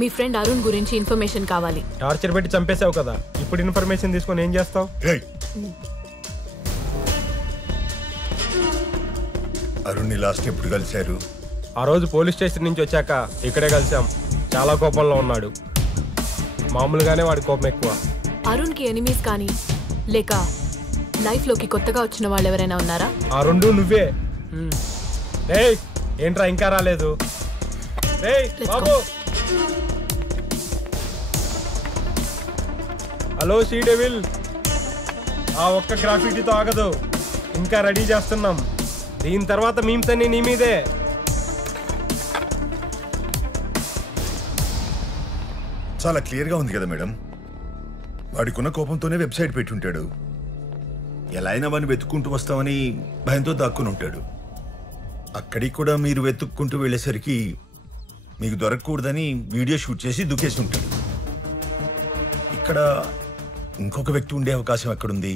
మీ friend Arun గురించి information కావాలి. Torture పెట్టి చంపేశావు కదా, ఇప్పుడు ఇన్ఫర్మేషన్ తీసుకొని ఏం చేస్తావు? అరుణ్ లాస్ట్ ఎప్పుడు కలిశారు? ఆ రోజు పోలీస్ స్టేషన్ నుంచి వచ్చాక ఇక్కడే కలిసాం. చాలా కోపంలో ఉన్నాడు. మామూలుగానే వాడి కోపం ఎక్కువ. అరుణ్కి ఎనిమీస్ కానీ లేక లైఫ్లోకి కొత్తగా వచ్చిన వాళ్ళు ఎవరైనా ఉన్నారా? ఆ రెండు నువ్వే. ఏయ్ ఏంట్రా ఇంకా రాలేదు? ఏయ్ బాబు. హలో సీ డెవిల్, ఆ ఒక్క గ్రాఫిటీతో ఆగదు, ఇంకా రెడీ చేస్తున్నాం. దీని తర్వాత మీమ్స్ అన్ని నీ మీదే. చాలా క్లియర్గా ఉంది కదా మేడం. వాడికున్న కోపంతోనే వెబ్సైట్ పెట్టుంటాడు. ఎలా అయినా వాడిని వెతుక్కుంటూ వస్తామని భయంతో దాక్కుని ఉంటాడు. అక్కడికి కూడా మీరు వెతుక్కుంటూ వెళ్ళేసరికి మీకు దొరకకూడదని వీడియో షూట్ చేసి దుకేసి ఉంటాడు. ఇక్కడ ఇంకొక వ్యక్తి ఉండే అవకాశం ఎక్కడుంది?